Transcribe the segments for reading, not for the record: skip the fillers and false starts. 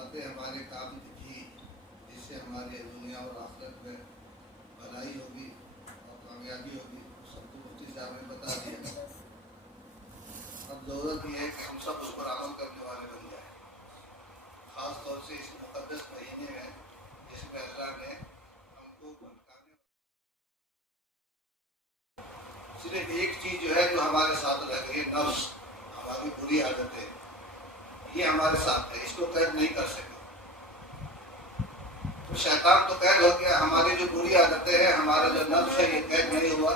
باتیں ہمارے کام کی جس سے ہماری دنیا اور آخرت میں بھلائی ہوگی اور کامیابی ہوگی، سب کو مفتی صاحب نے بتا دیا۔ اب ضرورت یہ ہے کہ ہم سب اس پر عمل کرنے والے بن جائیں، خاص طور سے اس مقدس مہینے میں جس میں اللہ نے ہم کو بھٹکانے، صرف ایک چیز جو ہے جو ہمارے ساتھ رہ گئی ہے، نفس، ہماری بری عادتیں، یہ ہمارے ساتھ ہے، اس کو قید نہیں کر سکے۔ تو شیطان تو قید ہو گیا، ہماری جو بری عادتیں ہیں، ہمارا جو نفس ہے، یہ قید نہیں ہوا۔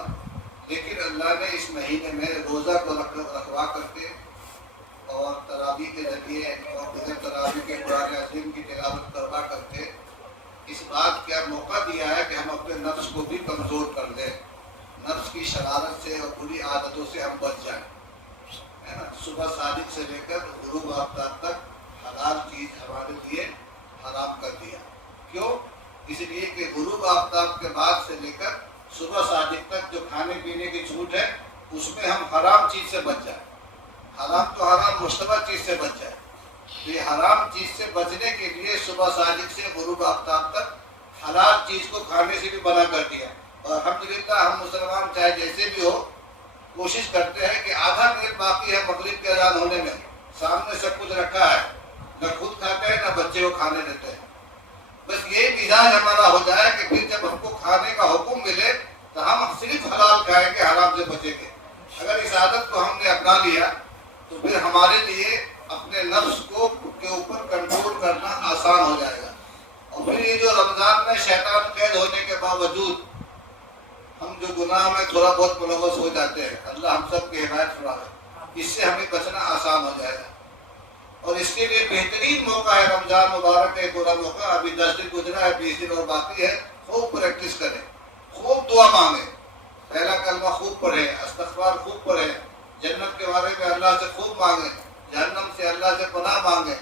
لیکن اللہ نے اس مہینے میں روزہ کو رکھوا کر کے اور تراویح کے ذریعے اور بغیر تراویح کے قرآن عظیم کی تلاوت کروا کر کے اس بات کا موقع دیا ہے کہ ہم اپنے نفس کو بھی کمزور کر دیں، نفس کی شرارت سے اور بری عادتوں سے ہم بچ جائیں، ہے نا۔ صبح صادق سے لے کر غروب آفتاب تک حلال چیز ہمارے لیے حرام کر دیا۔ کیوں؟ اس لیے کہ غروب آفتاب کے بعد سے لے کر صبح صادق تک جو کھانے پینے کی چھوٹ ہے، اس میں ہم حرام چیز سے بچ جائیں، حرام تو حرام مشتبہ چیز سے بچ جائیں۔ تو یہ حرام چیز سے بچنے کے لیے صبح صادق سے غروب آفتاب تک حلال چیز کو کھانے سے بھی منع کر دیا۔ اور الحمدللہ ہم مسلمان چاہے جیسے بھی ہو، کوشش کرتے ہیں کہ آدھا منٹ باقی ہے مغرب کے اذان ہونے میں، سامنے سب کچھ رکھا ہے، نہ خود کھاتے ہیں نہ بچے کو کھانے دیتے ہیں۔ بس یہ مزاج ہمارا ہو جائے کہ پھر جب ہم کو کھانے کا حکم ملے تو ہم صرف حلال کھائیں گے، حرام سے بچیں گے۔ اگر اس عادت کو ہم نے اپنا لیا تو پھر ہمارے لیے اپنے نفس کو کے اوپر کنٹرول کرنا آسان ہو جائے گا۔ اور پھر یہ جو رمضان میں شیطان قید ہونے کے باوجود ہم جو گناہ میں تھوڑا بہت ملوث ہو جاتے ہیں، اللہ ہم سب کی حمایت فرمائے، اس سے ہمیں بچنا آسان ہو جائے گا۔ اور اس کے لیے بہترین موقع ہے رمضان مبارک ہے، پورا موقع، ابھی 10 دن گزرا ہے، 20 دن اور باقی ہے۔ خوب پریکٹس کریں، خوب دعا مانگیں، پہلا کلمہ خوب پڑھیں، استغفار خوب پڑھیں، جنت کے بارے میں اللہ سے خوب مانگیں، جہنم سے اللہ سے پناہ مانگیں۔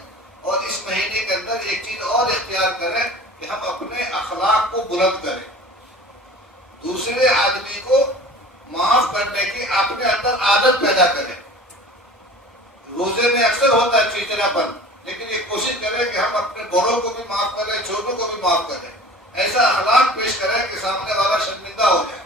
اور اس مہینے کے اندر ایک چیز اور اختیار کریں کہ ہم اپنے اخلاق کو بلند کریں، دوسرے آدمی کو معاف کرنے کی اپنے اندر عادت پیدا کریں۔ روزے میں اکثر ہوتا ہے چڑچڑاپن، لیکن یہ کوشش کریں کہ ہم اپنے بڑوں کو بھی معاف کریں، چھوٹوں کو بھی معاف کریں، ایسا اخلاق پیش کریں کہ سامنے والا شرمندہ ہو جائے۔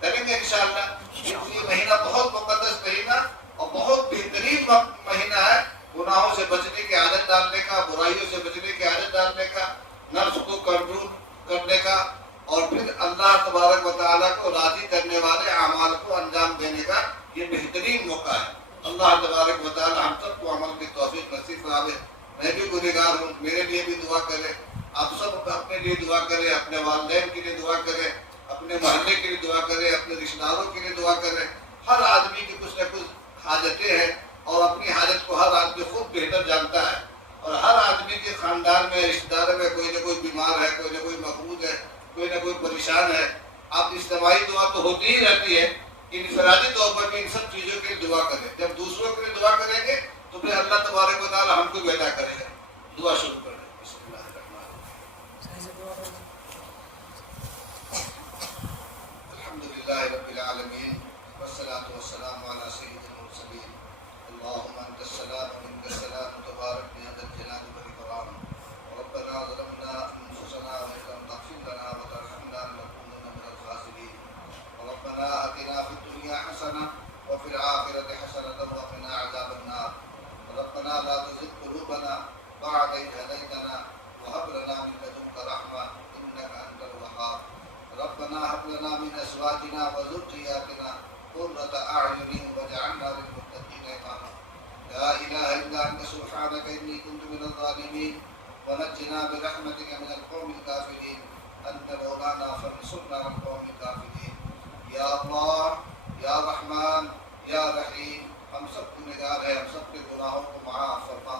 کریں گے انشاءاللہ۔ یہ مہینہ بہت مقدس مہینہ اور بہت بہترین مہینہ ہے، گناہوں سے بچنے کی عادت ڈالنے کا، برائیوں سے بچنے کی عادت ڈالنے کا، نفس کو کنٹرول کرنے کا، اور پھر اللہ تبارک و تعالیٰ کو راضی کرنے والے اعمال کو انجام دینے کا یہ بہترین موقع ہے۔ اللہ تبارک و تعالیٰ ہم سب کو عمل کی توفیق نصیب فرمائے۔ میں بھی گنہگار ہوں، میرے لیے بھی دعا کریں، آپ سب اپنے لیے دعا کریں، اپنے والدین کے لیے دعا کریں، اپنے محلے کے لیے دعا کریں، اپنے رشتہ داروں کے لیے دعا کریں۔ ہر آدمی کی کچھ نہ کچھ حاجتیں ہیں اور اپنی حاجت کو ہر آدمی خود بہتر جانتا ہے، اور ہر آدمی کے خاندان میں، رشتہ دار میں کوئی نہ کوئی بیمار ہے، کوئی نہ کوئی مقبوض ہے، کوئی نہ کوئی پریشان ہے۔ آپ اجتماعی دعا تو ہوتی ہی رہتی ہے، انفرادی طور پر بھی ان سب چیزوں کے لیے دعا کریں۔ جب دوسروں کے لیے دعا کریں گے تو پھر اللہ تبارک و تعالیٰ ہم کو بھی عطا کرے گا۔ دعا شروع کریں۔ بسم اللہ الرحمن الرحیم۔ الحمدللہ رب العالمین والصلاة والسلام علی سید المرسلین۔ اللہم انت السلام و منک السلام تبارک یا ذا الجلال والاکرام۔ ربنا ظلمنا انفسنا وان لم تغفر لنا وترحمنا لنکونن من الخاسرین۔ ربنا آتنا فی الدنیا حسنہ وفی الآخرۃ حسنۃ وقنا عذاب النار۔ ربنا لا تزغ قلوبنا بعد إذ هديتنا وهب لنا من لدنك رحمة إنك أنت الوهاب۔ ربنا هب لنا من أزواجنا وذرياتنا قرة أعين واجعلنا للمتقين إماما۔ لا إله إلا أنت سبحانك إني كنت من الظالمين ونجنا برحمتك من القوم الكافرين۔ أنت مولانا فانصرنا على القوم الكافرين۔ یا اللہ، یا رحمان، یا رحیم، ہم سب گنہگار ہیں، ہم سب کے گناہوں کو معاف فرما،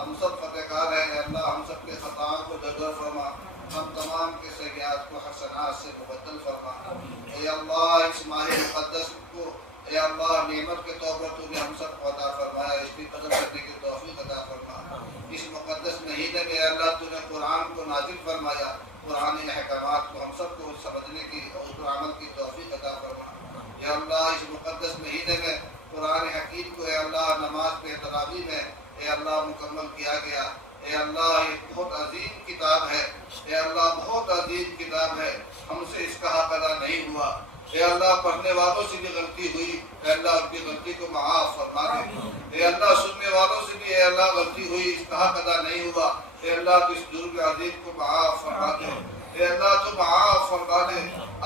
ہم سب فتح کار ہیں، اللہ ہم سب کے خطاؤں کو درگزر فرما، ہم تمام کے سیئات کو حسنات سے مبدل فرما۔ اے اللہ اس ماہ مقدس کو، اے اللہ نعمت کے طور پر تو نے ہم سب کو عطا فرمایا، اس کی قدر کرنے کی توفیق عطا فرما۔ اس مقدس مہینے میں اللہ تو نے قرآن کو نازل فرمایا، قرآن احکامات کو ہم سب کو سمجھنے کی اور اس پر عمل کی توفیق عطا فرما۔ یا اللہ اس مقدس مہینے میں قرآن حکیم کو اے اللہ نماز میں، تراویح میں اے اللہ مکمل کیا گیا۔ اے اللہ یہ بہت عظیم کتاب ہے، اے اللہ بہت عظیم کتاب ہے، ہم سے اس کا حق ادا نہیں ہوا۔ اے اللہ پڑھنے والوں سے بھی غلطی ہوئی، اے اللہ ان کی غلطی کو معاف فرما دے۔ اے اللہ سننے والوں سے بھی اے اللہ غلطی ہوئی، اس کا حق ادا نہیں ہوا، اے اللہ تو اس جرم عظیم کو معاف فرما دے۔ اے اللہ تو معاف فرما دے۔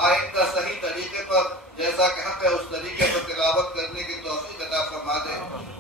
آئندہ صحیح طریقے پر جیسا کہ حق ہے اس طریقے پر تلاوت کرنے کی توفیق عطا فرما دے،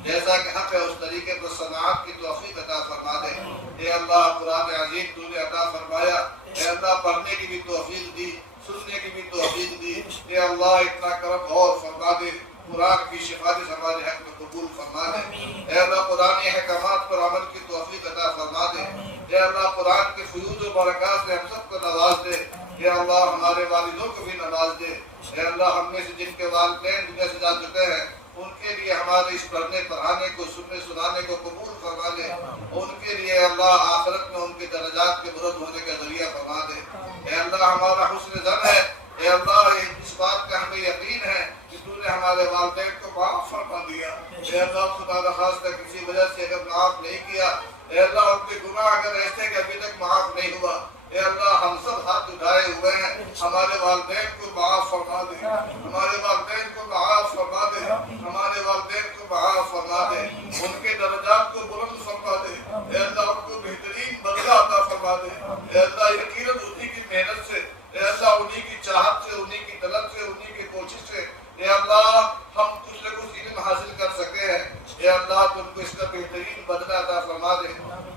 جیسا کہ حق ہے اس طریقے پر سماعت کی توفیق عطا فرما دے۔ اے اللہ قرآن عظیم تو نے عطا فرمایا، اے اللہ پڑھنے کی بھی توفیق دی، سننے کی بھی توفیق دی۔ اے اللہ اتنا کرم اور فرما دے، قرآن کی سفارش ہمارے حق میں قبول فرما دے۔ اے اللہ قرآن احکامات پر عمل کی توفیق عطا فرما دے۔ اے اللہ قرآن کے فیوز و برکات سے ہم سب کو نواز دے۔ اے اللہ ہمارے والدوں کو بھی نواز دے۔ اے اللہ ہم میں سے جن کے والدین دنیا سے جا چکے ہیں ان کے لیے ہمارے اس پڑھنے پڑھانے کو سننے سنانے کو قبول فرما دے۔ ان کے لیے اللہ آخرت میں ان کے درجات کے بلند ہونے کا ذریعہ فرما دے۔ اے اللہ ہمارا حسن ظن ہے، اے اللہ اس بات کا ہمیں یقین ہے کہ تو نے ہمارے والدین کو معاف فرما دیا۔ اے اللہ خدا نخواستہ کسی وجہ سے اگر معاف نہیں کیا، اے اللہ ان کے گناہ اگر ایسے کہ ابھی تک معاف نہیں ہوا، اے اللہ ہم سب ہاتھ اٹھائے ہوئے ہیں، ہمارے والدین کو معاف فرما دے، ہمارے والدین کو معاف فرما دے، ہمارے والدین کو معاف فرما دے، ان کے درجات کو بلند فرما دے۔ اے اللہ ان کو بہترین بدلہ عطا فرما دے۔ اے اللہ یقیناً انہی کی محنت سے، اے اللہ انہی کی چاہت سے، انہی کی طلب سے، انہی کی کوشش سے اے اللہ ہم کچھ نہ کچھ علم حاصل کر سکے ہیں۔ اے اللہ تو ان کو اس کا بہترین بدلہ عطا فرما دے۔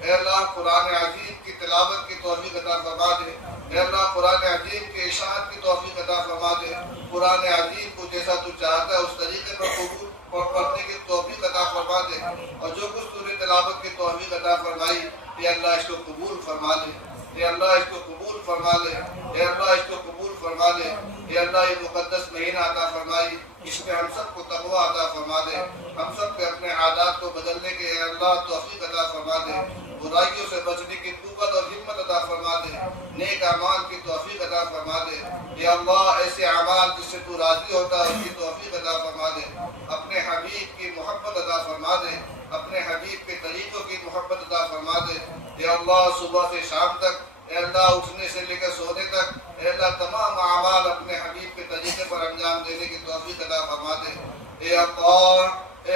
اے اللہ قرآن عظیم کی تلاوت کی توفیق عطا فرما دے۔ اے اللہ قرآن عظیم کے اشاعت کی توفیق عطا فرما دے۔ قرآن عظیم کو جیسا تو چاہتا ہے اس طریقے پر قبول پڑھنے کی توفیق عطا فرما دے، اور جو کچھ تو نے تلاوت کی توفیق عطا فرمائی اے اللہ اس کو قبول فرما لے۔ اے اللہ اس کو قبول فرما لے۔ اے اللہ اس کو قبول فرما لے۔ اے اللہ یہ مقدس مہینہ عطا فرمائی، اس میں ہم سب کو تقویٰ عطا فرما دے، ہم سب کے اپنے عادات کو بدلنے کے اے اللہ توفیق عطا فرما دے، برائیوں سے بچنے کی قوت اور ہمت عطا فرما دے، نیک اعمال کی توفیق عطا فرما دے۔ اے اللہ ایسے اعمال جس سے تو راضی ہوتا ہے اس کی توفیق عطا فرما دے، اپنے حبیب کی محبت عطا فرما دے، اپنے حبیب کے طریقوں کی محبت عطا فرما دے۔ اے اللہ صبح سے شام تک، اے اللہ اٹھنے سے لے کر سونے تک، اے اللہ تمام اعمال اپنے حبیب کے طریقے پر انجام دینے کی توفیق عطا فرما دے۔ اے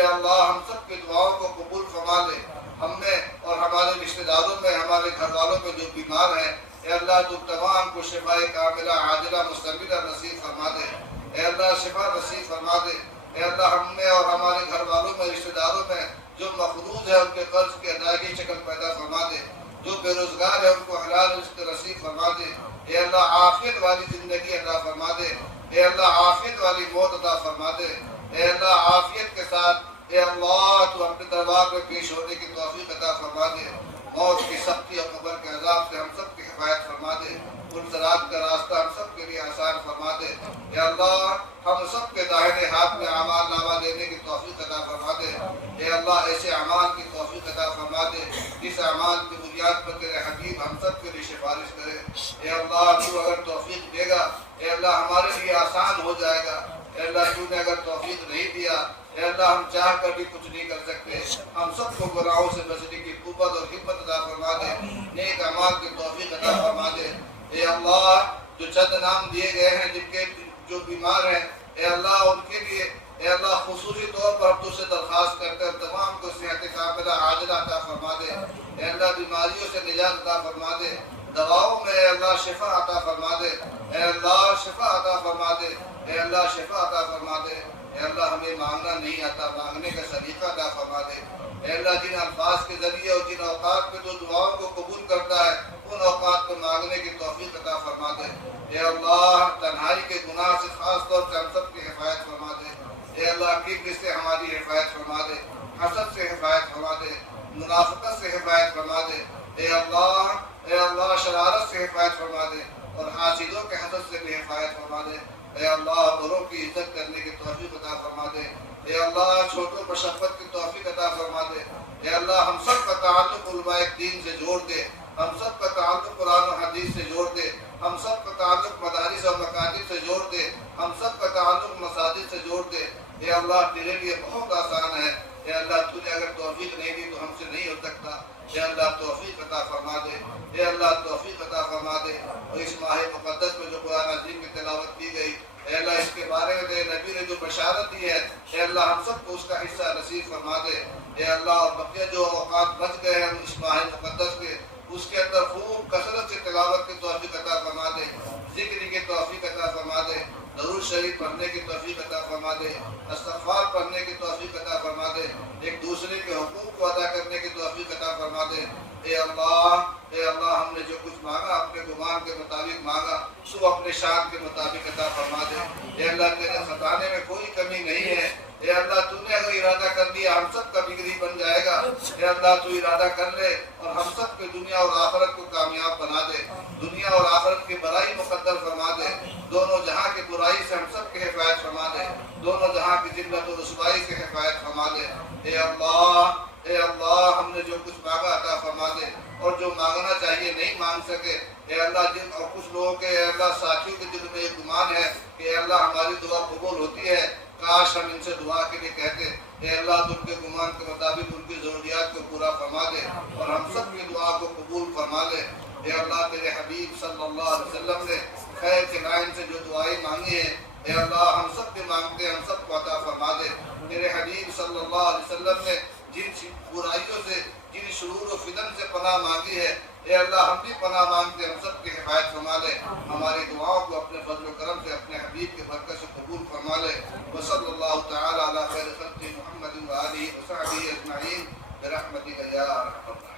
اللہ ہم سب کی دعاؤں کو قبول فرما لے۔ ہم میں اور ہمارے رشتہ داروں میں، ہمارے گھر والوں میں جو بیمار ہیں اے اللہ تو تمام کو شفائے کاملہ عاجلہ مستقبلہ نصیب فرما دے۔ اے اللہ شفا نصیب فرما دے۔ اے اللہ ہم میں اور ہمارے گھر والوں میں رشتہ داروں میں جو مقروض ہے ان کے قرض کی ادائیگی شکل پیدا فرما دے، جو بے روزگار ہے ان کو حلال رزق نصیب فرما دے۔ اے اللہ عافیت والی زندگی عطا فرما دے۔ اے اللہ عافیت والی موت عطا فرما دے۔ اے اللہ عافیت کے ساتھ اے اللہ تو اپنے دربار میں پیش ہونے کی توفیق عطا فرما دے۔ موت کی سختی اور قبر کے عذاب سے ہم سب کی حفاظت فرما دے۔ ان صراط کا راستہ ہم سب کے لیے آسان فرما دے۔ اے اللہ ہم سب کے داہنے ہاتھ میں اعمال نامہ لینے کی توفیق عطا فرما دے۔ اے اللہ ایسے اعمال کی توفیق عطا فرما دے جس اعمال کی بنیاد پر تیرے حبیب ہم سب کے لیے سفارش کرے۔ اے اللہ تو اگر توفیق دے گا اے اللہ ہمارے لیے آسان ہو جائے گا۔ اے اللہ تو نے اگر توفیق نہیں دیا اے اللہ ہم چاہ کر بھی کچھ نہیں کر سکتے۔ ہم سب کو گناہوں سے بچنے کی قوت اور ہمت عطا فرما دے، نیک اعمال کی توفیق عطا فرما دے۔ اے اللہ جو چند نام دیے گئے ہیں جن کے جو بیمار ہیں اے اللہ ان کے لیے اے اللہ خصوصی طور پر ہم تجھ سے درخواست کرتے ہیں تمام کو صحت کاملہ عاجلہ عطا فرما دے۔ اے اللہ بیماریوں سے نجات عطا فرما دے، دواؤں میں اے اللہ شفا عطا فرما دے۔ اے اللہ شفا عطا فرما دے۔ اے اللہ شفا عطا فرما دے۔ اے اللہ ہمیں مانگنا نہیں آتا، مانگنے کا سلیقہ عطا فرما دے۔ اے اللہ جن الفاظ کے ذریعے اور جن اوقات میں تو دعاؤں کو قبول کرتا ہے ان اوقات کو مانگنے کی توفیق عطا فرما دے۔ اے اللہ تنہائی کے گناہ سے خاص طور سے ہم سب کی حفاظت فرما دے۔ اے اللہ کبر سے ہماری حفاظت فرما دے، حسد سے حفاظت فرما دے، منافقت سے حفاظت فرما دے۔ اے اللہ شرارت سے حفاظت فرما دے اور حاسدوں کے حسد سے بھی حفاظت فرما دے۔ اے اللہ بڑوں کی عزت کرنے کی توفیق عطا فرما دے۔ اے اللہ چھوٹوں پر شفقت کی توفیق عطا فرما دے۔ اے اللہ ہم سب کا تعلق علماء دین سے جوڑ دے، ہم سب کا تعلق قرآن و حدیث سے جوڑ دے، ہم سب کا تعلق مدارس اور مکاتب سے جوڑ دے، ہم سب کا تعلق مساجد سے جوڑ دے۔ اے اللہ تیرے لیے بہت آسان ہے، اے اللہ تو نے اگر توفیق نہیں دی تو ہم سے نہیں ہو سکتا، اے اللہ توفیق عطا فرما دے، اے اللہ توفیق عطا فرما دے۔ اور اس ماہ مقدس میں جو قرآن عظیم کی تلاوت کی گئی، اے اللہ اس کے بارے میں تیرے نبی نے جو بشارت دی ہے، اے اللہ ہم سب کو اس کا حصہ نصیب فرما دے، اے اللہ۔ اور بقیہ جو اوقات بچ گئے ہیں اس ماہ مقدس کے، اس کے اندر خوب کثرت سے تلاوت کی توفیق عطا فرما دے، ذکر کی توفیق عطا فرما دے، درود شریف پڑھنے کی توفیق عطا فرما دے، استغفار پڑھنے کی توفیق عطا فرما دے، ایک دوسرے کے حقوق کو ادا کرنے کی توفیق عطا فرما دے۔ اے اللہ ہم نے جو کچھ مانگا اپنے گمان کے مطابق مانگا، تو اپنے شان کے مطابق عطا فرما دے۔ اے اللہ تیرے خزانے میں کوئی کمی نہیں ہے، اے اللہ تو نے اگر ارادہ کر لیا ہم سب کا بگڑی بن جائے گا، اے اللہ تو ارادہ کر لے اور ہم سب کے دنیا اور آخرت کو کامیاب بنا دے، دنیا اور آخرت کی برائی مقدر فرما دے، دونوں جہاں کی برائی سے ہم سب کی حفاظت فرما دے، دونوں جہاں کی ذلت و رسوائی سے حفاظت فرما دے۔ اے اللہ ہم نے جو کچھ مانگا عطا فرما دے، اور جو مانگنا چاہیے نہیں مانگ سکے، اے اللہ جن اور کچھ لوگوں کے اے اللہ ساتھیوں کے دل میں یہ گمان ہے کہ اے اللہ ہماری دعا قبول ہوتی ہے، کاش ہم ان سے دعا کے لیے کہتے، اے اللہ تو ان کے گمان کے مطابق ان کی ضروریات کو پورا فرما دے اور ہم سب کی دعا کو قبول فرما لے۔ اے اللہ تیرے حبیب صلی اللہ علیہ وسلم نے خیر کے لائن سے جو دعائیں مانگی ہیں، اے اللہ ہم سب کے مانگتے ہیں، ہم سب کو عطا فرما دے۔ تیرے حبیب صلی اللہ علیہ وسلم نے جن برائیوں سے، جن شرور و فتن سے پناہ مانگی ہے، اے اللہ ہم بھی پناہ مانگتے ہیں، ہم سب کی حفاظت فرما لے، ہماری دعاؤں کو اپنے فضل و کرم سے اپنے حبیب کے برکت سے قبول فرما لے۔ وصلی اللہ تعالی علی خیر خلقہ محمد و آلہ و صحبہ اجمعین برحمتک یا ارحم الراحمین۔